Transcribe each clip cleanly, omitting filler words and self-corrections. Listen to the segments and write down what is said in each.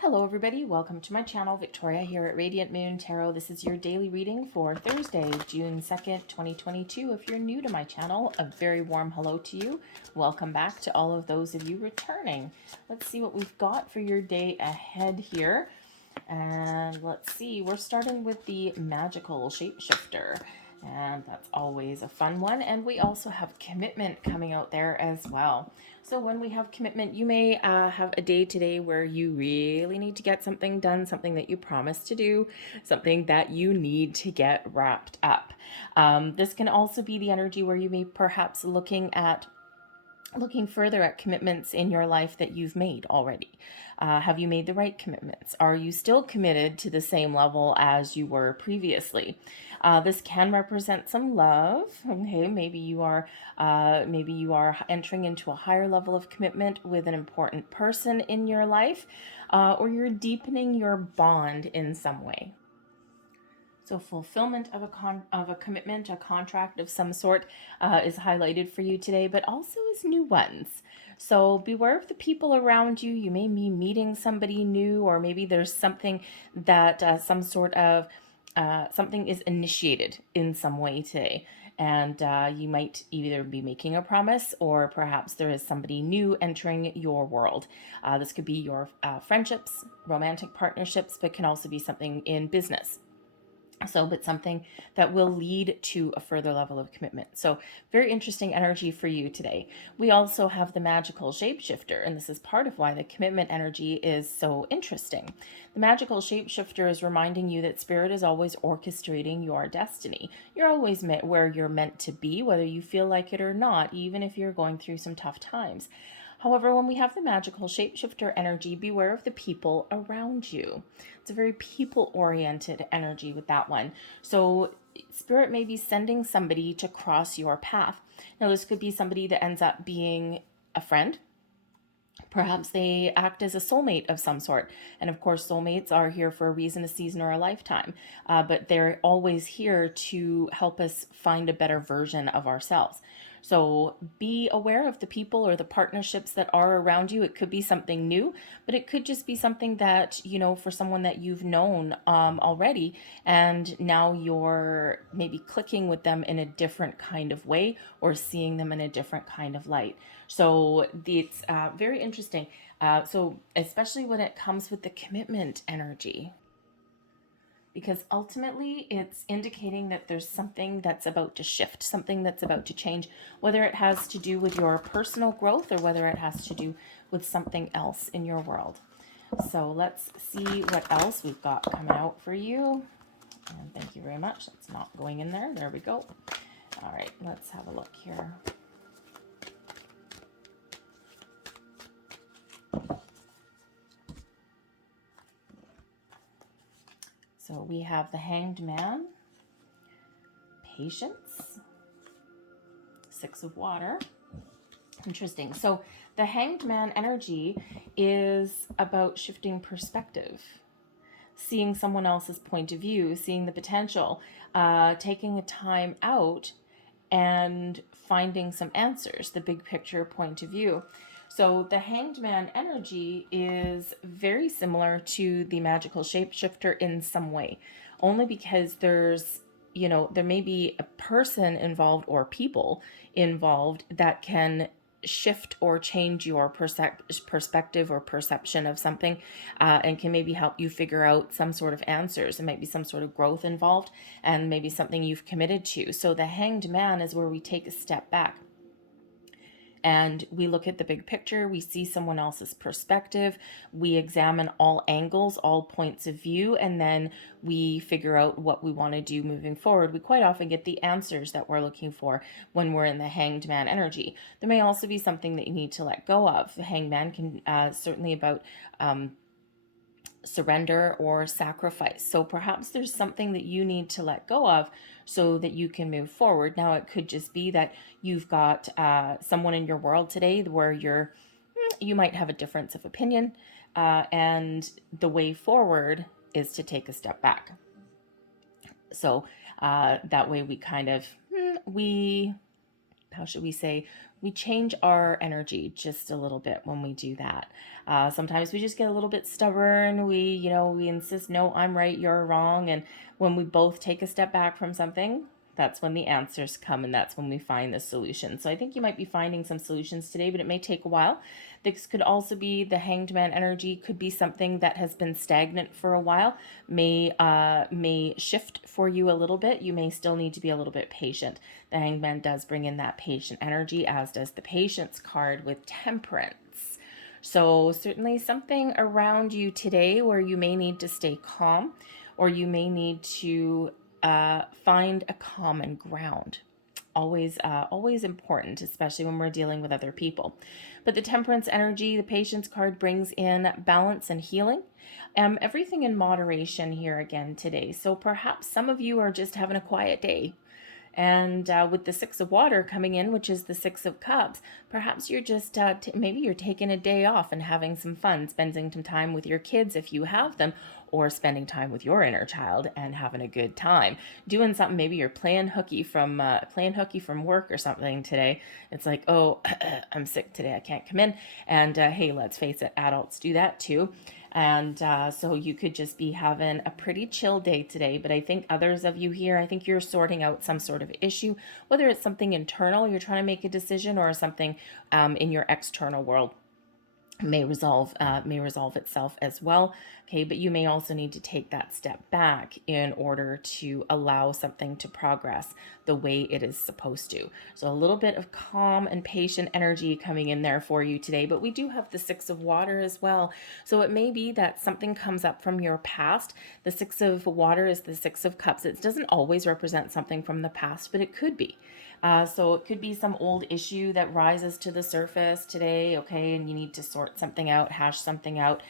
Hello everybody, welcome to my channel. Victoria here at Radiant Moon Tarot. This is your daily reading for Thursday, June 2nd, 2022. If you're new to my channel, a very warm hello to you. Welcome back to all of those of you returning. Let's see what we've got for your day ahead here. And let's see, we're starting with the magical shapeshifter. And that's always a fun one. And we also have commitment coming out there as well. So when we have commitment, you may have a day today where you really need to get something done, something that you promised to do, something that you need to get wrapped up. This can also be the energy where you may perhaps looking further at commitments in your life that you've made already. Have you made the right commitments? Are you still committed to the same level as you were previously? This can represent some love. Okay, maybe you are entering into a higher level of commitment with an important person in your life, or you're deepening your bond in some way. So fulfillment of a commitment, a contract of some sort is highlighted for you today, but also as new ones. So beware of the people around you. You may be meeting somebody new, or maybe there's something that something is initiated in some way today. And you might either be making a promise, or perhaps there is somebody new entering your world. This could be your friendships, romantic partnerships, but can also be something in business. But something that will lead to a further level of commitment. So very interesting energy for you today. We also have the magical shapeshifter, and this is part of why the commitment energy is so interesting. The magical shapeshifter is reminding you that spirit is always orchestrating your destiny. You're always where you're meant to be, whether you feel like it or not, even if you're going through some tough times. However, when we have the magical shapeshifter energy, beware of the people around you. It's a very people-oriented energy with that one. So spirit may be sending somebody to cross your path. Now, this could be somebody that ends up being a friend. Perhaps they act as a soulmate of some sort. And of course, soulmates are here for a reason, a season, or a lifetime. But they're always here to help us find a better version of ourselves. So be aware of the people or the partnerships that are around you. It could be something new, but it could just be something that, for someone that you've known already, and now you're maybe clicking with them in a different kind of way, or seeing them in a different kind of light. So it's very interesting. So especially when it comes with the commitment energy, because ultimately it's indicating that there's something that's about to shift, something that's about to change, whether it has to do with your personal growth or whether it has to do with something else in your world. So let's see what else we've got coming out for you. And thank you very much. That's not going in there. There we go. All right, let's have a look here. So we have the Hanged Man, Patience, Six of Water. Interesting. So the Hanged Man energy is about shifting perspective, seeing someone else's point of view, seeing the potential, taking a time out and finding some answers, the big picture point of view. So the Hanged Man energy is very similar to the magical shapeshifter in some way, only because there may be a person involved or people involved that can shift or change your perspective or perception of something, and can maybe help you figure out some sort of answers. It might be some sort of growth involved, and maybe something you've committed to. So the Hanged Man is where we take a step back and we look at the big picture. We see someone else's perspective. We examine all angles, all points of view, and then we figure out what we want to do moving forward. We quite often get the answers that we're looking for when we're in the Hanged Man energy. There may also be something that you need to let go of. The Hanged Man can certainly about surrender or sacrifice. So perhaps there's something that you need to let go of so that you can move forward. Now, it could just be that you've got someone in your world today where you might have a difference of opinion, and the way forward is to take a step back. So that way we kind of we how should we say, we change our energy just a little bit when we do that. Sometimes we just get a little bit stubborn. We insist, no, I'm right, you're wrong. And when we both take a step back from something, that's when the answers come, and that's when we find the solution. So I think you might be finding some solutions today, but it may take a while. This could also be the Hanged Man energy, could be something that has been stagnant for a while, may shift for you a little bit. You may still need to be a little bit patient. The Hanged Man does bring in that patient energy, as does the Patience card with Temperance. So certainly something around you today where you may need to stay calm, or you may need to find a common ground. Always important, especially when we're dealing with other people. But the Temperance energy, the Patience card, brings in balance and healing. Everything in moderation here again today. So perhaps some of you are just having a quiet day. And with the Six of Water coming in, which is the Six of Cups, perhaps you're just, maybe you're taking a day off and having some fun, spending some time with your kids if you have them, or spending time with your inner child and having a good time. Doing something, maybe you're playing hooky from work or something today. It's like, oh, I'm sick today, I can't come in. And hey, let's face it, adults do that too. And so you could just be having a pretty chill day today. But I think others of you here, I think you're sorting out some sort of issue, whether it's something internal, you're trying to make a decision, or something in your external world may resolve itself as well. Okay, but you may also need to take that step back in order to allow something to progress the way it is supposed to. So a little bit of calm and patient energy coming in there for you today. But we do have the Six of Water as well, so it may be that something comes up from your past. The Six of Water is the Six of Cups. It doesn't always represent something from the past, but it could be. So it could be some old issue that rises to the surface today, okay, and you need to sort something out, hash something out.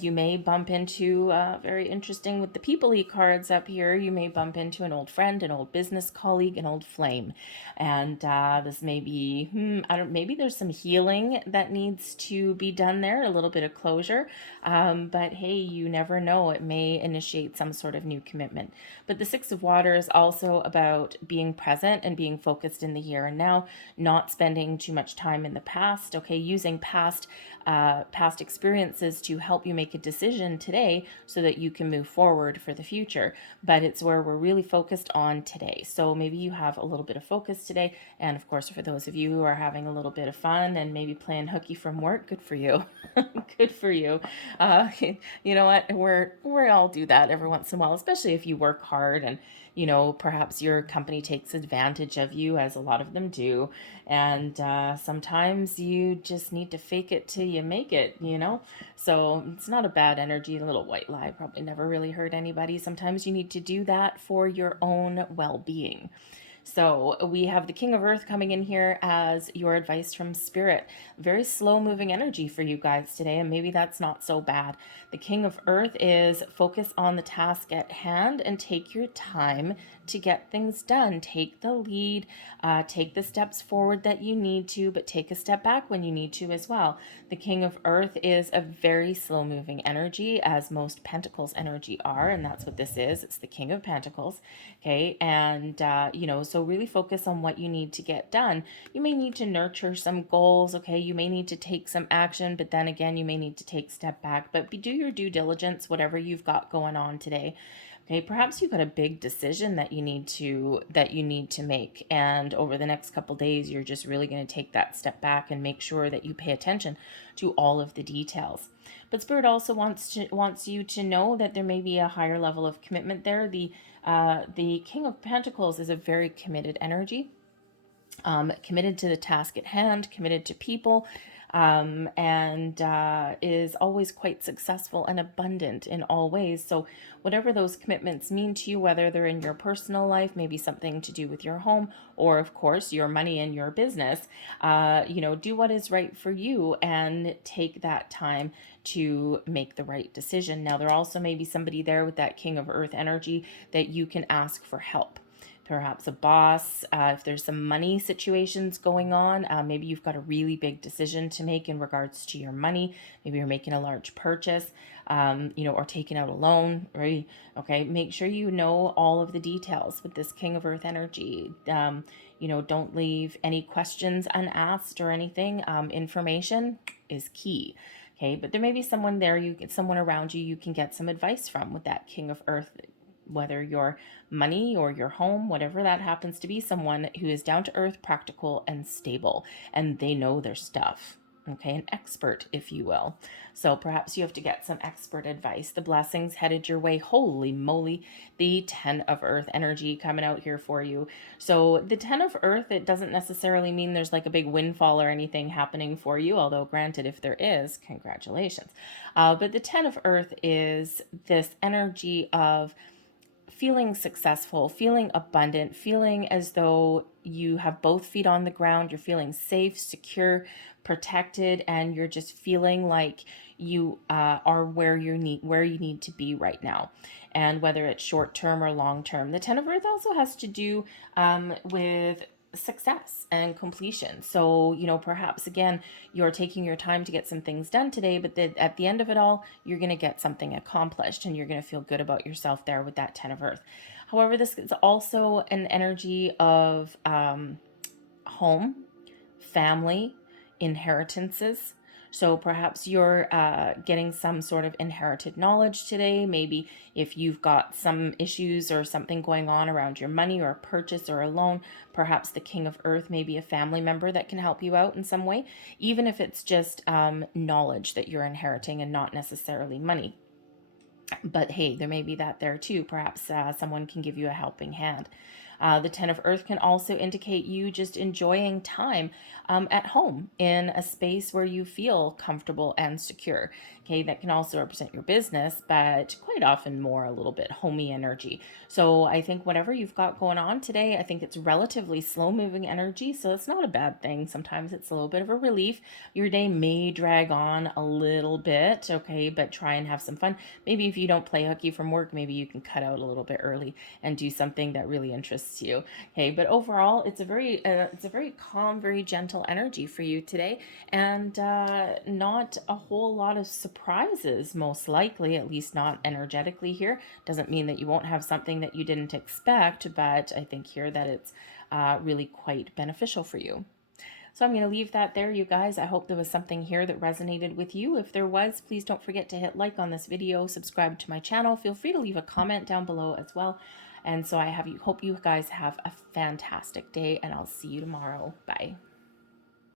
You may bump into, very interesting with the people-y cards up here, you may bump into an old friend, an old business colleague, an old flame. And this may be, maybe there's some healing that needs to be done there, a little bit of closure. But hey, you never know, it may initiate some sort of new commitment. But the Six of Water is also about being present and being focused in the here and now, not spending too much time in the past, okay, using past experiences to help you make a decision today so that you can move forward for the future. But it's where we're really focused on today. So maybe you have a little bit of focus today. And of course, for those of you who are having a little bit of fun and maybe playing hooky from work, good for you. Good for you. You know what? We all do that every once in a while, especially if you work hard and perhaps your company takes advantage of you, as a lot of them do. And sometimes you just need to fake it till you make it. So it's not a bad energy. A little white lie probably never really hurt anybody. Sometimes you need to do that for your own well-being. So we have the King of Earth coming in here as your advice from Spirit. Very slow moving energy for you guys today, and maybe that's not so bad. The King of Earth is focus on the task at hand and take your time to get things done. Take the lead, take the steps forward that you need to, but take a step back when you need to as well. The King of Earth is a very slow moving energy, as most Pentacles energy are, and that's what this is. It's the King of Pentacles. Okay, and so really focus on what you need to get done. You may need to nurture some goals, okay? You may need to take some action, but then again, you may need to take a step back. But do your due diligence, whatever you've got going on today. Okay, perhaps you've got a big decision that you need to make, and over the next couple days, you're just really going to take that step back and make sure that you pay attention to all of the details. But Spirit also wants you to know that there may be a higher level of commitment there. The King of Pentacles is a very committed energy, committed to the task at hand, committed to people, and is always quite successful and abundant in all ways. So whatever those commitments mean to you, whether they're in your personal life, maybe something to do with your home, or of course your money and your business, do what is right for you and take that time to make the right decision. Now, there also may be somebody there with that King of Earth energy that you can ask for help. perhaps a boss. If there's some money situations going on, maybe you've got a really big decision to make in regards to your money. Maybe you're making a large purchase, or taking out a loan, right? Okay, make sure you know all of the details with this King of Earth energy. Don't leave any questions unasked or anything. Information is key. Okay, but there may be someone there, someone around you can get some advice from with that King of Earth, whether your money or your home, whatever that happens to be, someone who is down to earth, practical, and stable, and they know their stuff. Okay, an expert, if you will. So perhaps you have to get some expert advice. The blessings headed your way. Holy moly, the 10 of Earth energy coming out here for you. So the 10 of Earth, it doesn't necessarily mean there's like a big windfall or anything happening for you, although granted, if there is, congratulations. But the 10 of Earth is this energy of feeling successful, feeling abundant, feeling as though you have both feet on the ground, you're feeling safe, secure, protected, and you're just feeling like you are where you need to be right now. And whether it's short term or long term, the 10 of Earth also has to do with success and completion. So, perhaps again, you're taking your time to get some things done today, but at the end of it all, you're going to get something accomplished and you're going to feel good about yourself there with that 10 of Earth. However, this is also an energy of home, family, inheritances. So perhaps you're getting some sort of inherited knowledge today. Maybe if you've got some issues or something going on around your money or a purchase or a loan, perhaps the King of Earth may be a family member that can help you out in some way, even if it's just knowledge that you're inheriting and not necessarily money. But hey, there may be that there too. Perhaps someone can give you a helping hand. The 10 of Earth can also indicate you just enjoying time at home in a space where you feel comfortable and secure. Okay, that can also represent your business, but quite often more a little bit homey energy. So I think whatever you've got going on today, I think it's relatively slow moving energy. So it's not a bad thing. Sometimes it's a little bit of a relief. Your day may drag on a little bit, okay, but try and have some fun. Maybe if you don't play hooky from work, maybe you can cut out a little bit early and do something that really interests you. Okay, but overall, it's a very calm, very gentle energy for you today, and not a whole lot of surprises, most likely, at least not energetically here. Doesn't mean that you won't have something that you didn't expect, but I think here that it's really quite beneficial for you. So I'm going to leave that there, you guys. I hope there was something here that resonated with you. If there was, please don't forget to hit like on this video, subscribe to my channel. Feel free to leave a comment down below as well. And so hope you guys have a fantastic day, and I'll see you tomorrow. Bye.